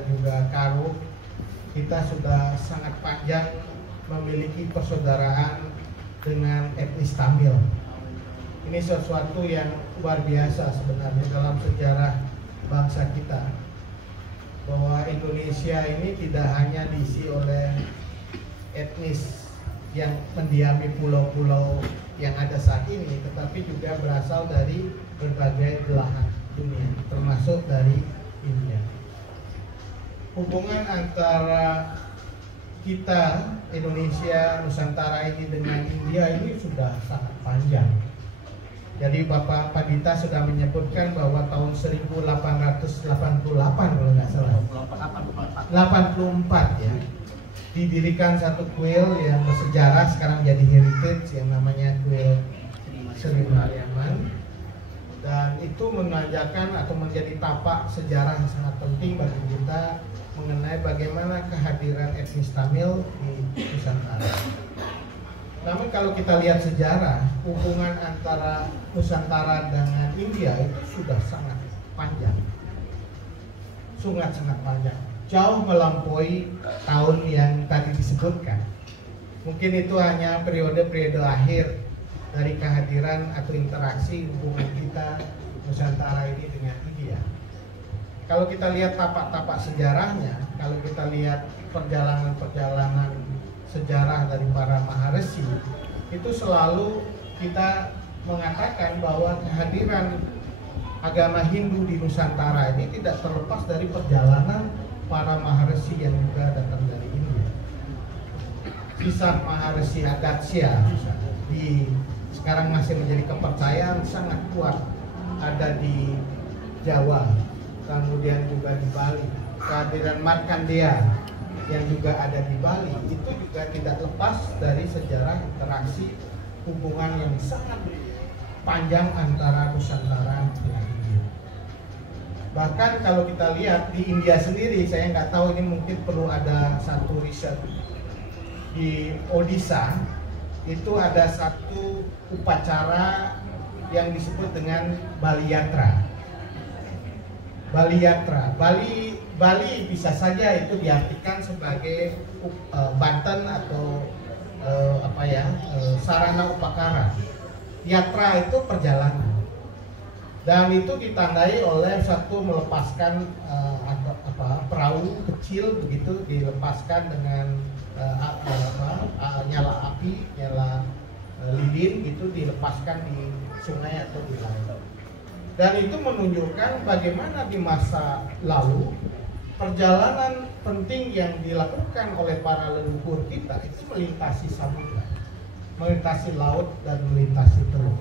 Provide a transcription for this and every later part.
juga Karo, kita sudah sangat panjang memiliki persaudaraan dengan etnis Tamil. Ini sesuatu yang luar biasa sebenarnya dalam sejarah bangsa kita, bahwa Indonesia ini tidak hanya diisi oleh etnis yang mendiami pulau-pulau yang ada saat ini, tetapi juga berasal dari berbagai belahan dunia, termasuk dari India. Hubungan antara kita, Indonesia, Nusantara ini dengan India ini sudah sangat panjang. Jadi Bapak Padita sudah menyebutkan bahwa tahun 1888 kalau nggak salah, 84 ya, didirikan satu kuil yang bersejarah sekarang jadi heritage yang namanya kuil Sri Mariamman, dan itu menandakan atau menjadi tapak sejarah yang sangat penting bagi kita mengenai bagaimana kehadiran etnis Tamil di Nusantara. Namun kalau kita lihat sejarah, hubungan antara Nusantara dengan India itu sudah sangat panjang, sangat panjang, jauh melampaui tahun yang tadi disebutkan. Mungkin itu hanya periode-periode akhir dari kehadiran atau interaksi hubungan kita Nusantara ini dengan India. Kalau kita lihat tapak-tapak sejarahnya, kalau kita lihat perjalanan-perjalanan sejarah dari para Maharesi, itu selalu kita mengatakan bahwa kehadiran agama Hindu di Nusantara ini tidak terlepas dari perjalanan para Maharesi yang juga datang dari India. Kisah Maharesi Agastya sekarang masih menjadi kepercayaan sangat kuat, ada di Jawa, kemudian juga di Bali. Kehadiran Markandeya yang juga ada di Bali itu juga tidak lepas dari sejarah interaksi hubungan yang sangat panjang antara Nusantara dengan India. Bahkan kalau kita lihat di India sendiri, saya nggak tahu, ini mungkin perlu ada satu riset. Di Odisha itu ada satu upacara yang disebut dengan Bali Yatra. Bali bisa saja itu diartikan sebagai Banten atau sarana upakara. Yatra itu perjalanan, dan itu ditandai oleh satu melepaskan perahu kecil begitu, dilepaskan dengan nyala api, nyala lilin gitu, dilepaskan di sungai atau di laut. Dan itu menunjukkan bagaimana di masa lalu perjalanan penting yang dilakukan oleh para leluhur kita itu melintasi samudra, melintasi laut, dan melintasi teluk.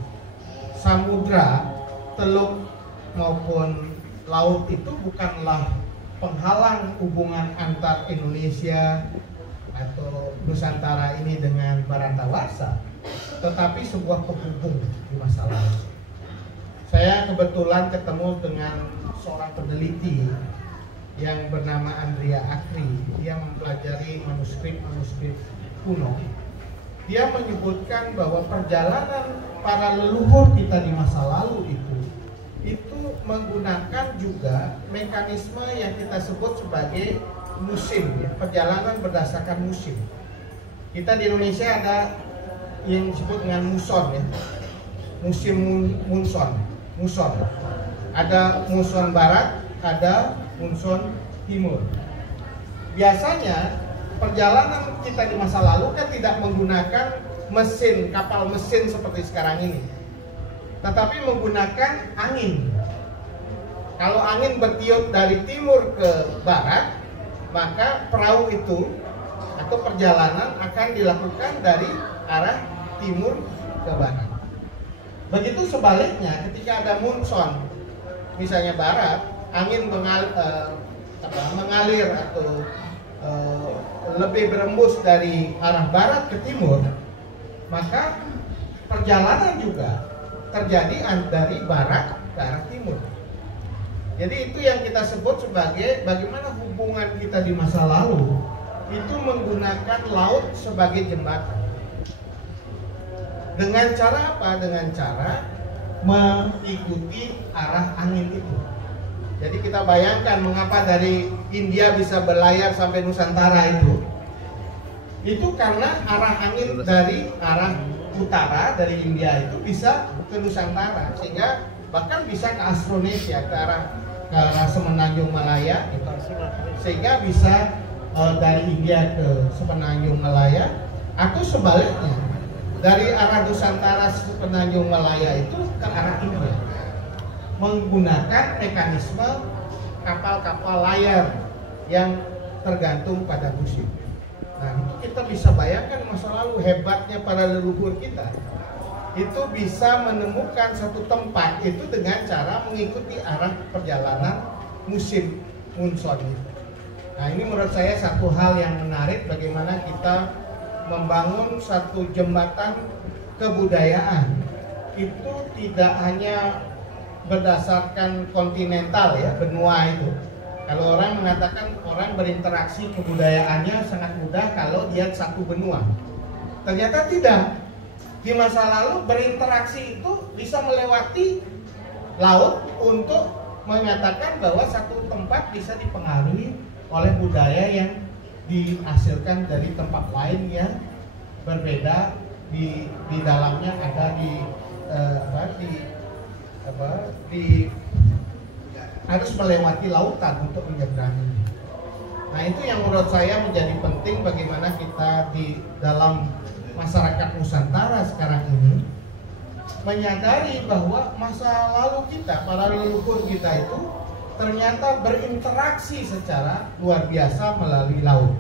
Samudra, teluk maupun laut itu bukanlah penghalang hubungan antar Indonesia atau Nusantara ini dengan Bharatawasa, tetapi sebuah penghubung di masa lalu. Saya kebetulan ketemu dengan seorang peneliti yang bernama Andrea Akri. Dia mempelajari manuskrip kuno. Dia menyebutkan bahwa perjalanan para leluhur kita di masa lalu itu menggunakan juga mekanisme yang kita sebut sebagai musim, ya, perjalanan berdasarkan musim. Kita di Indonesia ada yang disebut dengan muson, ya, musim muson. Ada muson barat, ada muson timur. Biasanya perjalanan kita di masa lalu kan tidak menggunakan kapal mesin seperti sekarang ini, tetapi menggunakan angin. Kalau angin bertiup dari timur ke barat, maka perahu itu atau perjalanan akan dilakukan dari arah timur ke barat. Begitu sebaliknya, ketika ada monsun, misalnya barat, angin mengalir atau lebih berembus dari arah barat ke timur, maka perjalanan juga terjadi dari barat ke arah timur. Jadi itu yang kita sebut sebagai bagaimana hubungan kita di masa lalu itu menggunakan laut sebagai jembatan. Dengan cara apa? Dengan cara mengikuti arah angin itu. Jadi kita bayangkan mengapa dari India bisa berlayar sampai Nusantara itu karena arah angin dari arah utara dari India itu bisa ke Nusantara, sehingga bahkan bisa ke Austronesia, ke arah Semenanjung Malaya gitu. Sehingga bisa dari India ke Semenanjung Malaya, atau sebaliknya dari arah Nusantara Semenanjung Malaya itu ke arah India menggunakan mekanisme kapal-kapal layar yang tergantung pada musim. Nah, itu kita bisa bayangkan masa lalu hebatnya para leluhur kita. Itu bisa menemukan satu tempat itu dengan cara mengikuti arah perjalanan musim monsun. Nah, ini menurut saya satu hal yang menarik, bagaimana kita membangun satu jembatan kebudayaan. Itu tidak hanya berdasarkan kontinental ya, benua itu. Kalau orang mengatakan orang berinteraksi kebudayaannya sangat mudah kalau dia satu benua. Ternyata tidak. Di masa lalu berinteraksi itu bisa melewati laut untuk mengatakan bahwa satu tempat bisa dipengaruhi oleh budaya yang dihasilkan dari tempat lain yang berbeda. Di dalamnya ada harus melewati lautan untuk menyeberangi. Nah, itu yang menurut saya menjadi penting, bagaimana kita di dalam masyarakat Nusantara sekarang ini menyadari bahwa masa lalu kita, para leluhur kita itu ternyata berinteraksi secara luar biasa melalui laut.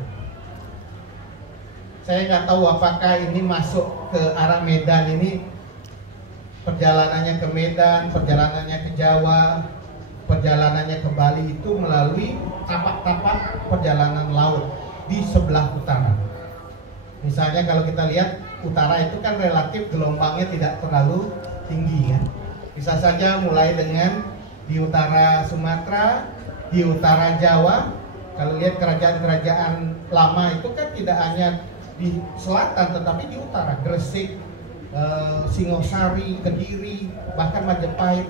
Saya nggak tahu apakah ini masuk ke arah Medan ini, perjalanannya ke Medan, perjalanannya ke Jawa, perjalanannya ke Bali itu melalui tapak-tapak perjalanan laut di sebelah utara. Misalnya kalau kita lihat utara itu kan relatif gelombangnya tidak terlalu tinggi kan. Bisa saja mulai dengan di utara Sumatera, di utara Jawa. Kalau lihat kerajaan-kerajaan lama itu kan tidak hanya di selatan tetapi di utara, Gresik, Singosari, Kediri, bahkan Majapahit.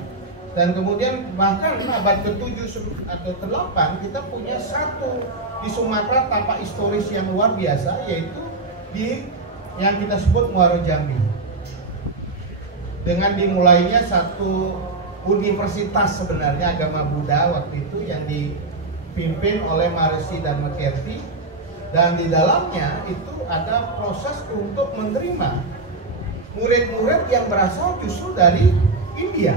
Dan kemudian bahkan abad ke-7 atau ke-8 kita punya satu di Sumatera tapak historis yang luar biasa, yaitu di yang kita sebut Muaro Jambi. Dengan dimulainya satu universitas sebenarnya agama Buddha waktu itu yang dipimpin oleh Maharishi Dharmakirti, dan di dalamnya itu ada proses untuk menerima murid-murid yang berasal justru dari India.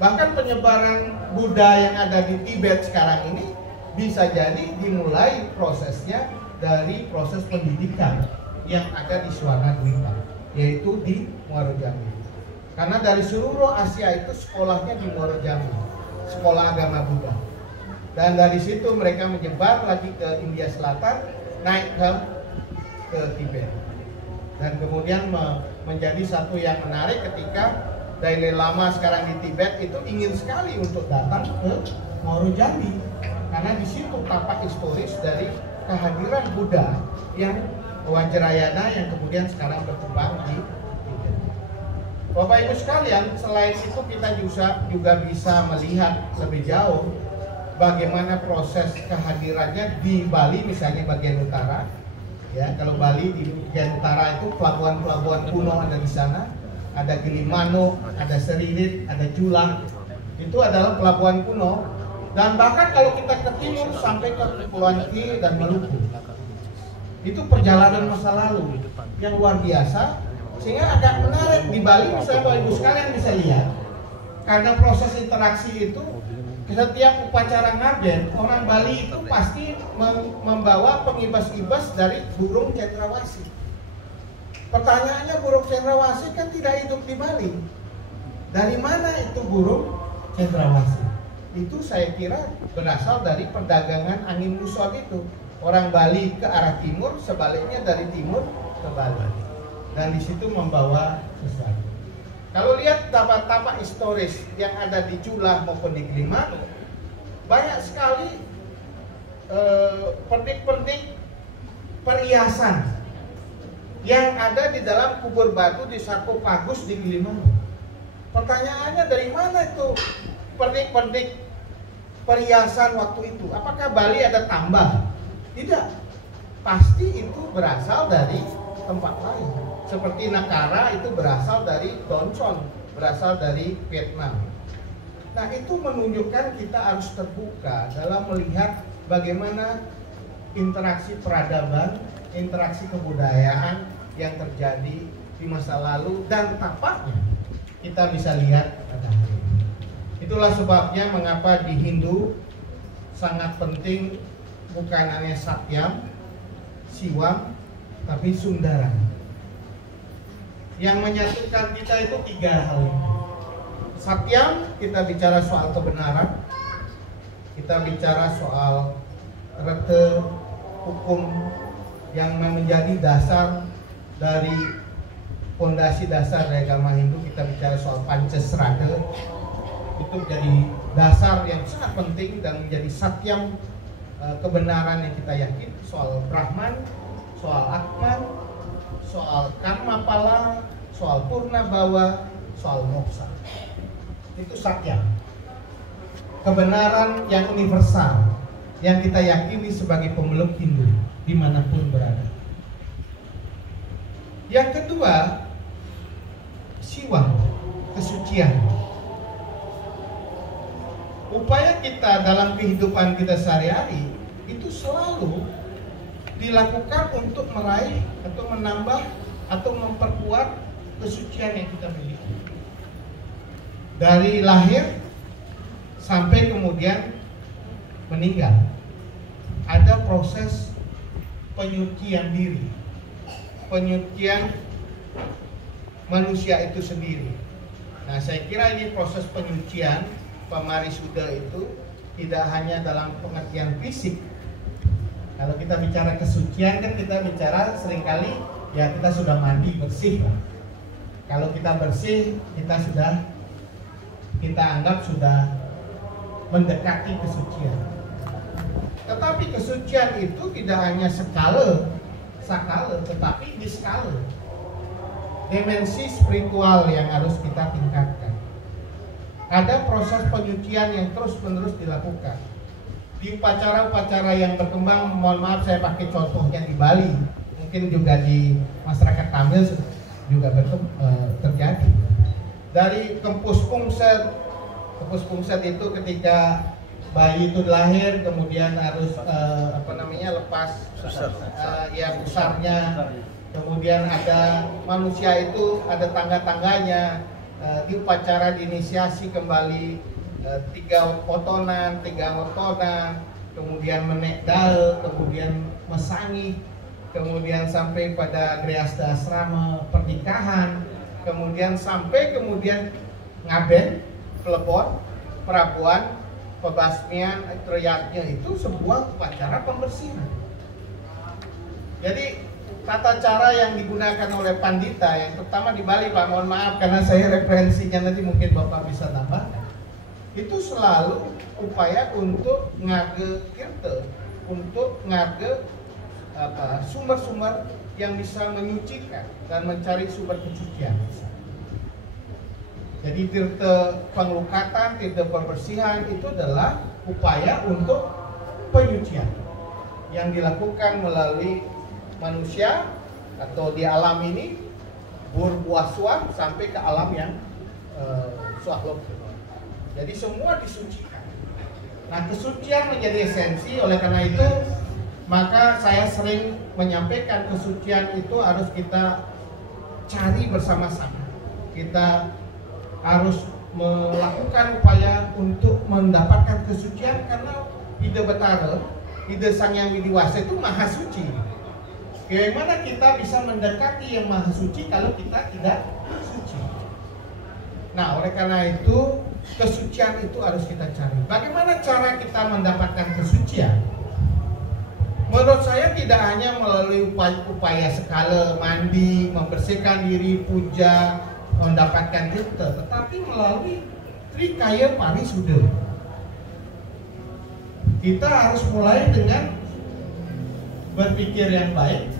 Bahkan penyebaran Buddha yang ada di Tibet sekarang ini bisa jadi dimulai prosesnya dari proses pendidikan yang ada di Swarnadwipha, yaitu di Muaro Jambi. Karena dari seluruh Asia itu sekolahnya di Muaro Jambi, sekolah agama Buddha. Dan dari situ mereka menyebar lagi ke India Selatan, naik ke Tibet. Dan kemudian menjadi satu yang menarik ketika Dalai Lama sekarang di Tibet itu ingin sekali untuk datang ke Muaro Jambi, karena di situ tapak historis dari kehadiran Buddha yang Vajrayana yang kemudian sekarang berkembang di Tibet. Bapak Ibu sekalian, selain itu kita juga bisa melihat lebih jauh bagaimana proses kehadirannya di Bali, misalnya bagian utara. Ya, kalau Bali di bagian utara itu pelabuhan-pelabuhan kuno ada di sana, ada Gilimanuk, ada Serilit, ada Julang. Itu adalah pelabuhan kuno. Dan bahkan kalau kita ke timur sampai ke Kepulauan Ki dan Maluku, itu perjalanan masa lalu yang luar biasa, sehingga agak menarik di Bali. Misalnya Bapak Ibu sekalian bisa lihat, karena proses interaksi itu setiap upacara ngaben, orang Bali itu pasti membawa pengibas-ibas dari burung cendrawasih. Pertanyaannya, burung cendrawasih kan tidak hidup di Bali. Dari mana itu burung cendrawasih? Itu saya kira berasal dari perdagangan angin muson itu. Orang Bali ke arah timur, sebaliknya dari timur ke Bali. Dan di situ membawa sesuatu. Kalau lihat tapak-tapak historis yang ada di Julah maupun di Gilimanuk, banyak sekali pernik-pernik perhiasan yang ada di dalam kubur batu di sarkofagus di Gilimanuk. Pertanyaannya, dari mana itu pernik-pernik perhiasan waktu itu. Apakah Bali ada tambah? Tidak. Pasti itu berasal dari tempat lain. Seperti Nakara itu berasal dari Donson, berasal dari Vietnam. Nah, itu menunjukkan kita harus terbuka dalam melihat bagaimana interaksi peradaban, interaksi kebudayaan yang terjadi di masa lalu dan tampaknya kita bisa lihat pada hari ini. Itulah sebabnya mengapa di Hindu sangat penting bukan hanya Satyam, Siwam, tapi Sundara. Yang menyatukan kita itu 3 hal ini. Satyam, kita bicara soal kebenaran, kita bicara soal rete hukum yang menjadi dasar dari fondasi dasar dari agama Hindu. Kita bicara soal Pancasrada, itu menjadi dasar yang sangat penting dan menjadi satyam, kebenaran yang kita yakin. Soal Brahman, soal Atman, soal karma pala, soal purna bawa, soal moksa. Itu satyam, kebenaran yang universal yang kita yakini sebagai pemeluk Hindu dimanapun berada. Yang kedua, Siwam, kesucian. Upaya kita dalam kehidupan kita sehari-hari itu selalu dilakukan untuk meraih atau menambah atau memperkuat kesucian yang kita miliki. Dari lahir sampai kemudian meninggal, ada proses penyucian diri, penyucian manusia itu sendiri. Nah, saya kira ini proses penyucian Pamarisuda itu tidak hanya dalam pengertian fisik. Kalau kita bicara kesucian kan kita bicara seringkali ya kita sudah mandi bersih. Kalau kita bersih, kita anggap sudah mendekati kesucian. Tetapi kesucian itu tidak hanya sakala, tetapi di skala. Dimensi spiritual yang harus kita tingkatkan. Ada proses penyucian yang terus-menerus dilakukan. Di upacara-upacara yang berkembang, mohon maaf saya pakai contohnya di Bali, mungkin juga di masyarakat Tamil juga terjadi. Dari Kempus Pungset itu ketika bayi itu lahir, kemudian harus lepas busarnya, kemudian ada manusia itu ada tangga-tangganya, di upacara diinisiasi kembali 3 potonan, kemudian menekdal, kemudian mesangi, kemudian sampai pada Griasta Asrama pernikahan, kemudian ngaben, pelepon, perabuan, pebasmian, triyatnya itu sebuah upacara pembersihan. Jadi tata cara yang digunakan oleh pandita yang terutama di Bali, Pak, mohon maaf karena saya referensinya nanti mungkin Bapak bisa tambahkan, itu selalu upaya untuk ngage kirte, untuk ngage sumber-sumber yang bisa menyucikan dan mencari sumber kesucian. Jadi tirta penglukatan, tirta pembersihan itu adalah upaya untuk penyucian yang dilakukan melalui manusia atau di alam ini berbuasuan sampai ke alam yang swahlok. Jadi semua disucikan. Nah, kesucian menjadi esensi. Oleh karena itu maka saya sering menyampaikan kesucian itu harus kita cari bersama-sama. Kita harus melakukan upaya untuk mendapatkan kesucian karena Ida Betara, Ida Sang Yang Widiwasa itu maha suci. Bagaimana kita bisa mendekati yang maha suci kalau kita tidak suci? Nah, oleh karena itu kesucian itu harus kita cari. Bagaimana cara kita mendapatkan kesucian? Menurut saya tidak hanya melalui upaya skala mandi, membersihkan diri, puja, mendapatkan tirta, tetapi melalui Trikaya Parisuda. Kita harus mulai dengan berpikir yang baik,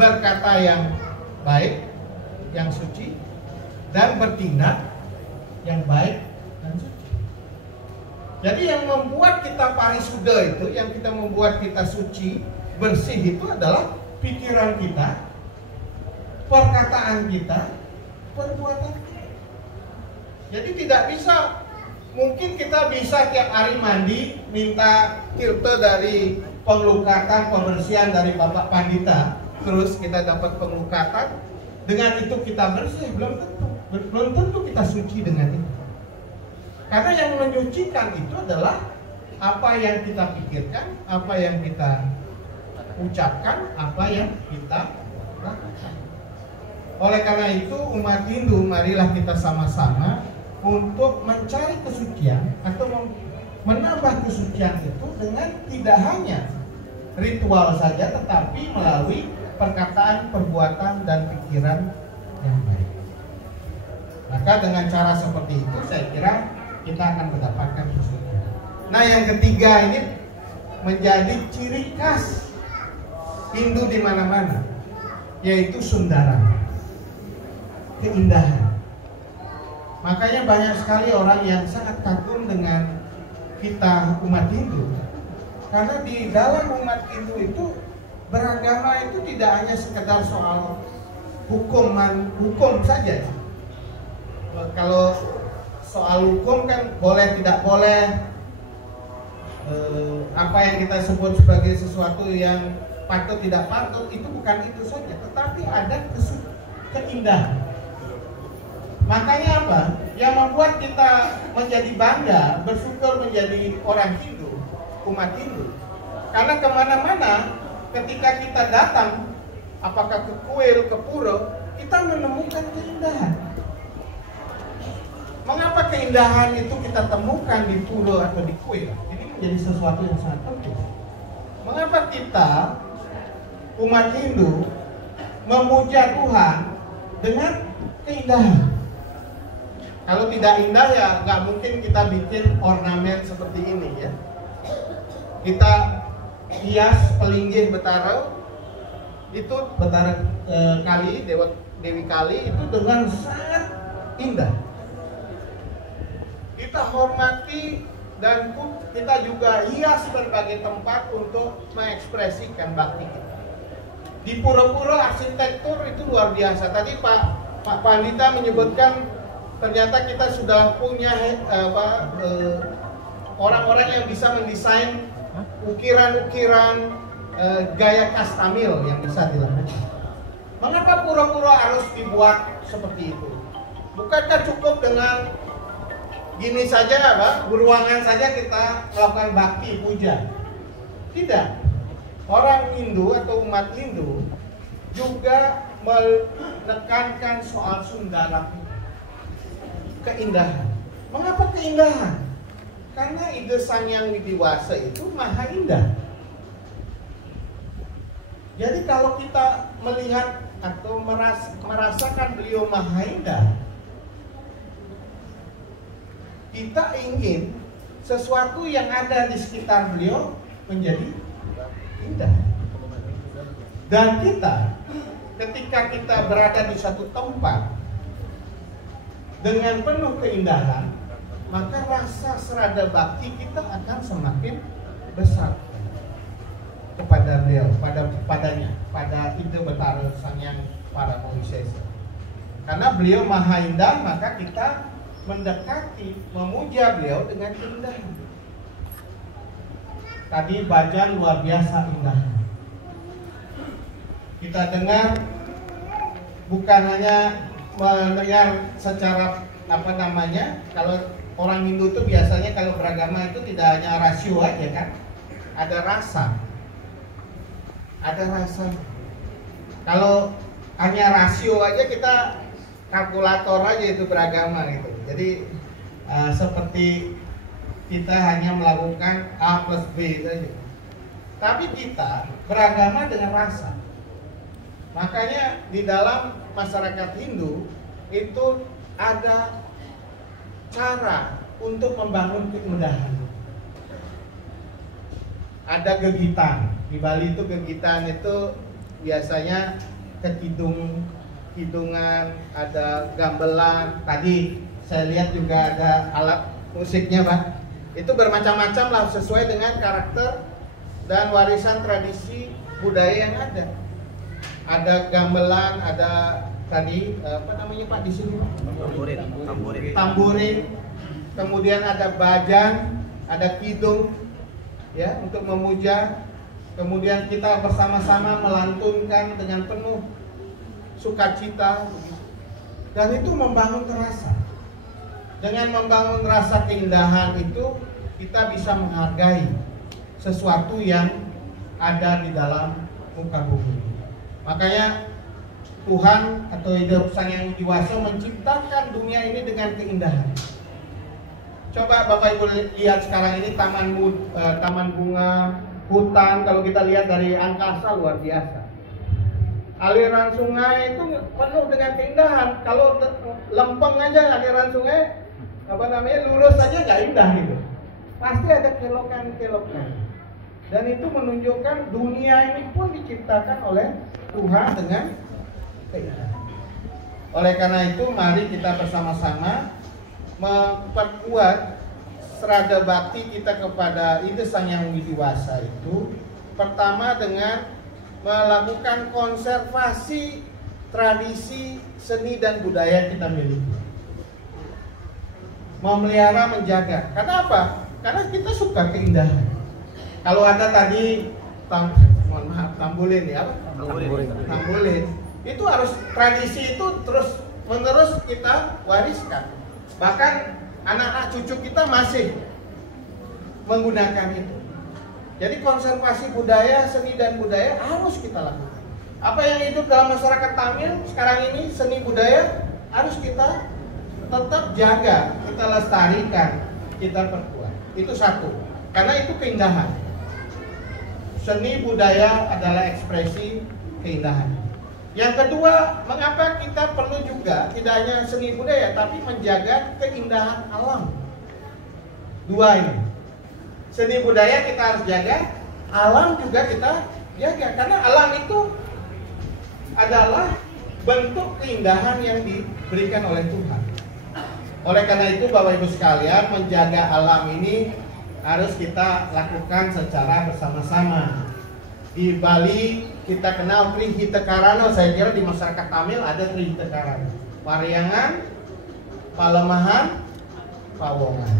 berkata yang baik, yang suci, dan bertindak yang baik dan suci. Jadi yang membuat kita parisuda itu, yang kita membuat kita suci, bersih itu adalah pikiran kita, perkataan kita, perbuatan kita. Jadi tidak bisa, mungkin kita bisa tiap hari mandi, minta tirta dari penglukatan, pembersihan dari Bapak Pandita, terus kita dapat penglukatan, dengan itu kita bersih, belum tentu kita suci dengan itu. Karena yang menyucikan itu adalah apa yang kita pikirkan, apa yang kita ucapkan, apa yang kita lakukan. Oleh karena itu umat Hindu, marilah kita sama-sama untuk mencari kesucian atau menambah kesucian itu dengan tidak hanya ritual saja, tetapi melalui perkataan, perbuatan, dan pikiran yang baik. Maka dengan cara seperti itu saya kira kita akan mendapatkan kesucian. Nah, yang ketiga ini menjadi ciri khas Hindu di mana-mana, yaitu Sundara, keindahan. Makanya banyak sekali orang yang sangat kagum dengan kita umat Hindu, karena di dalam umat Hindu itu beragama itu tidak hanya sekedar soal hukum saja. Kalau soal hukum kan boleh tidak boleh, apa yang kita sebut sebagai sesuatu yang patut tidak patut, itu bukan itu saja, tetapi ada keindahan. Makanya apa? Yang membuat kita menjadi bangga, bersyukur menjadi orang Hindu, umat Hindu. Karena kemana-mana ketika kita datang, apakah ke kuil, ke pura, kita menemukan keindahan. Mengapa keindahan itu kita temukan di pura atau di kuil? Ini menjadi sesuatu yang sangat penting. Mengapa kita, umat Hindu, memuja Tuhan dengan keindahan? Kalau tidak indah ya nggak mungkin kita bikin ornamen seperti ini ya. Kita hias pelinggih Betara, itu Betara Kali, Dewi Kali itu dengan sangat indah. Kita hormati dan kita juga hias berbagai tempat untuk mengekspresikan bakti kita. Di pura-pura arsitektur itu luar biasa. Tadi Pak Pandita menyebutkan ternyata kita sudah punya orang-orang yang bisa mendesain ukiran-ukiran gaya khas Tamil yang bisa dilakukan. Mengapa pura-pura harus dibuat seperti itu? Bukankah cukup dengan gini saja, beruangan saja kita melakukan bakti puja? Tidak. Orang Hindu atau umat Hindu juga menekankan soal Sundara, keindahan. Mengapa keindahan? Karena ide Sang Hyang Widiwasa itu maha indah. Jadi kalau kita melihat atau merasakan beliau maha indah, kita ingin sesuatu yang ada di sekitar beliau menjadi indah. Dan kita, ketika kita berada di satu tempat dengan penuh keindahan, maka rasa serada bakti kita akan semakin besar kepada beliau, padanya, pada Ide Betara Sang Hyang Paramawisesa. Karena beliau maha indah, maka kita mendekati, memuja beliau dengan keindahan. Tadi Bajan luar biasa indah. Kita dengar bukan hanya mendengar secara kalau orang Hindu itu biasanya kalau beragama itu tidak hanya rasio aja kan, ada rasa. Ada rasa. Kalau hanya rasio aja kita kalkulator aja itu beragama gitu. Jadi seperti kita hanya melakukan A plus B saja. Tapi kita beragama dengan rasa. Makanya di dalam masyarakat Hindu itu ada cara untuk membangun keindahan. Ada gegitan. Di Bali itu gegitan itu biasanya ke hidungan, ada gamelan. Tadi saya lihat juga ada alat musiknya, Pak. Itu bermacam-macam lah sesuai dengan karakter dan warisan tradisi budaya yang ada. Ada gamelan, ada tadi apa namanya Pak di sini? Tamburin. Kemudian ada bajang, ada kidung, ya untuk memuja. Kemudian kita bersama-sama melantunkan dengan penuh sukacita, dan itu membangun rasa. Dengan membangun rasa keindahan itu kita bisa menghargai sesuatu yang ada di dalam muka bumi. Makanya Tuhan atau hidup Sang Yang Widi Waso menciptakan dunia ini dengan keindahan. Coba Bapak Ibu lihat sekarang ini taman bunga, hutan, kalau kita lihat dari angkasa luar biasa. Aliran sungai itu penuh dengan keindahan. Kalau lempeng aja aliran sungai, lurus aja nggak indah gitu. Pasti ada kelokan-kelokan. Dan itu menunjukkan dunia ini pun diciptakan oleh Tuhan dengan keindahan. Oleh karena itu, mari kita bersama-sama memperkuat serada bakti kita kepada Ide Sang Yang Widi Waso itu. Pertama dengan melakukan konservasi tradisi seni dan budaya kita miliki. Memelihara, menjaga. Karena apa? Karena kita suka keindahan. Kalau ada tadi tambulin ya, tambulin. Itu harus tradisi itu terus menerus kita wariskan. Bahkan anak-anak cucu kita masih menggunakan itu. Jadi konservasi budaya, seni dan budaya harus kita lakukan. Apa yang hidup dalam masyarakat Tamil sekarang ini, seni budaya harus kita tetap jaga, kita lestarikan, kita perkuat. Itu satu, karena itu keindahan. Seni budaya adalah ekspresi keindahan. Yang kedua, mengapa kita perlu juga tidak hanya seni budaya, tapi menjaga keindahan alam. Dua ini, seni budaya kita harus jaga, alam juga kita jaga, karena alam itu adalah bentuk keindahan yang diberikan oleh Tuhan. Oleh karena itu Bapak Ibu sekalian, menjaga alam ini harus kita lakukan secara bersama-sama. Di Bali kita kenal Trihita Karana. Saya kira di masyarakat Tamil ada Trihita Karana: Pariangan, Palemahan, Pawongan.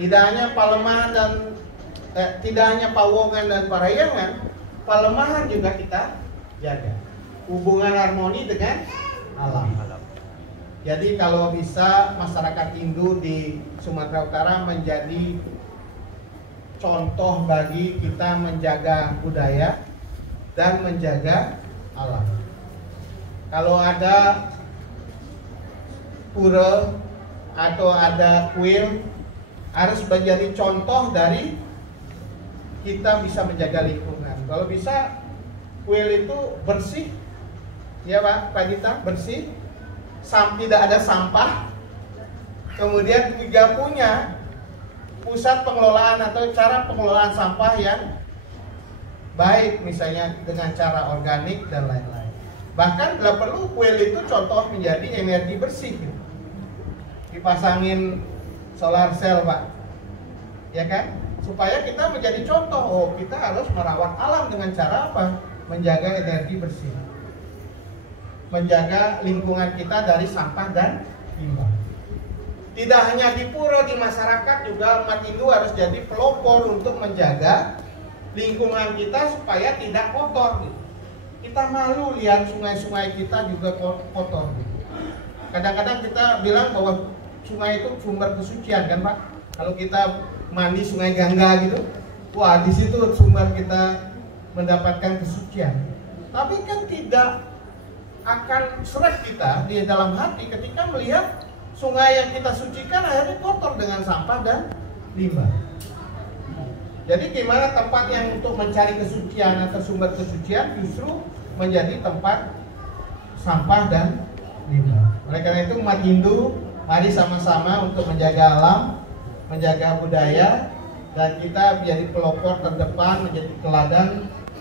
Tidak hanya Palemahan dan tidak hanya Pawongan dan Pariangan, Palemahan juga kita jaga. Hubungan harmoni dengan alam. Jadi kalau bisa masyarakat Hindu di Sumatera Utara menjadi contoh bagi kita menjaga budaya dan menjaga alam. Kalau ada pura atau ada kuil, harus menjadi contoh dari kita bisa menjaga lingkungan. Kalau bisa kuil itu bersih, ya Pak Dita, bersih, tidak ada sampah. Kemudian juga punya pusat pengelolaan atau cara pengelolaan sampah yang baik, misalnya dengan cara organik dan lain-lain. Bahkan bila perlu kuil itu contoh menjadi energi bersih, dipasangin solar cell Pak, ya kan, supaya kita menjadi contoh. Oh, kita harus merawat alam dengan cara apa? Menjaga energi bersih, menjaga lingkungan kita dari sampah dan limbah. Tidak hanya di pura, di masyarakat juga umat Hindu harus jadi pelopor untuk menjaga lingkungan kita supaya tidak kotor. Kita malu lihat sungai-sungai kita juga kotor. Kadang-kadang kita bilang bahwa sungai itu sumber kesucian kan Pak. Kalau kita mandi sungai Gangga gitu, wah di situ sumber kita mendapatkan kesucian. Tapi kan tidak akan seret kita di dalam hati ketika melihat sungai yang kita sucikan akhirnya kotor dengan sampah dan limbah. Jadi gimana tempat yang untuk mencari kesucian atau sumber kesucian justru menjadi tempat sampah dan limbah. Oleh karena itu umat Hindu, mari sama-sama untuk menjaga alam, menjaga budaya, dan kita menjadi pelopor terdepan, menjadi teladan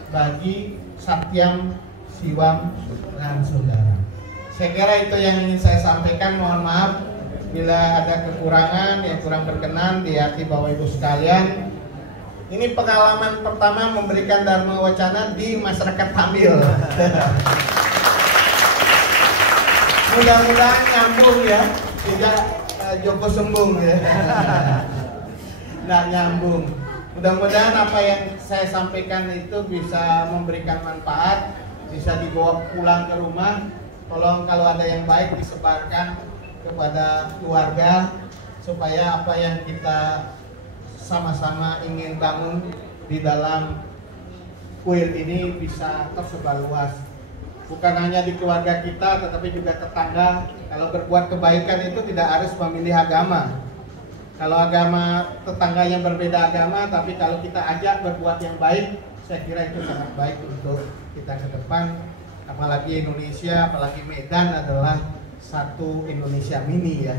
bagi Satyam, Siwam, dan Saudara. Saya kira itu yang ingin saya sampaikan. Mohon maaf Bila ada kekurangan yang kurang berkenan di hati Bapak Ibu sekalian, ini pengalaman pertama memberikan Dharma Wacana di masyarakat Tamil. Mudah-mudahan nyambung ya, tidak Joko Sembung ya. Nah, nyambung. Mudah-mudahan apa yang saya sampaikan itu bisa memberikan manfaat, bisa dibawa pulang ke rumah. Tolong kalau ada yang baik disebarkan kepada keluarga supaya apa yang kita sama-sama ingin bangun di dalam kuil ini bisa tersebar luas. Bukan hanya di keluarga kita, tetapi juga tetangga. Kalau berbuat kebaikan itu tidak harus memilih agama. Kalau agama tetangganya berbeda agama, tapi kalau kita ajak berbuat yang baik, saya kira itu sangat baik untuk kita ke depan. Apalagi Indonesia, apalagi Medan adalah satu Indonesia mini ya.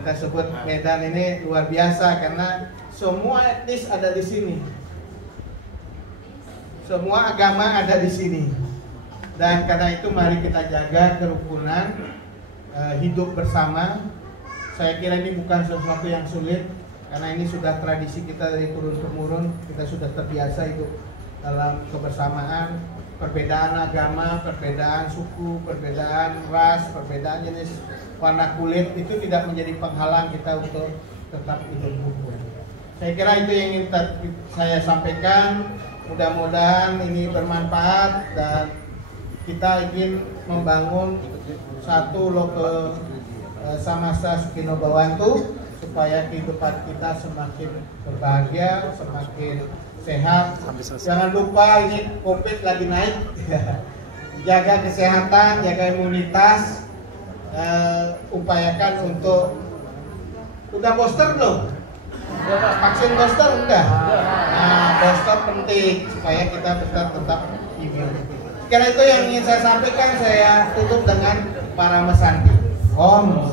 Kita sebut Medan ini luar biasa karena semua etnis ada di sini. Semua agama ada di sini. Dan karena itu mari kita jaga kerukunan, hidup bersama. Saya kira ini bukan sesuatu yang sulit karena ini sudah tradisi kita dari turun-temurun. Kita sudah terbiasa hidup dalam kebersamaan. Perbedaan agama, perbedaan suku, perbedaan ras, perbedaan jenis warna kulit itu tidak menjadi penghalang kita untuk tetap hidup rukun. Saya kira itu yang ingin saya sampaikan. Mudah-mudahan ini bermanfaat dan kita ingin membangun satu logo Samasta Sukino Bhawantu supaya kehidupan kita semakin berbahagia, semakin sehat. Jangan lupa ini COVID lagi naik. Jaga kesehatan, jaga imunitas. Upayakan untuk udah booster belum? Vaksin booster udah. Nah, booster penting supaya kita tetap imun. Karena itu yang ingin saya sampaikan, saya tutup dengan para mesanti. Om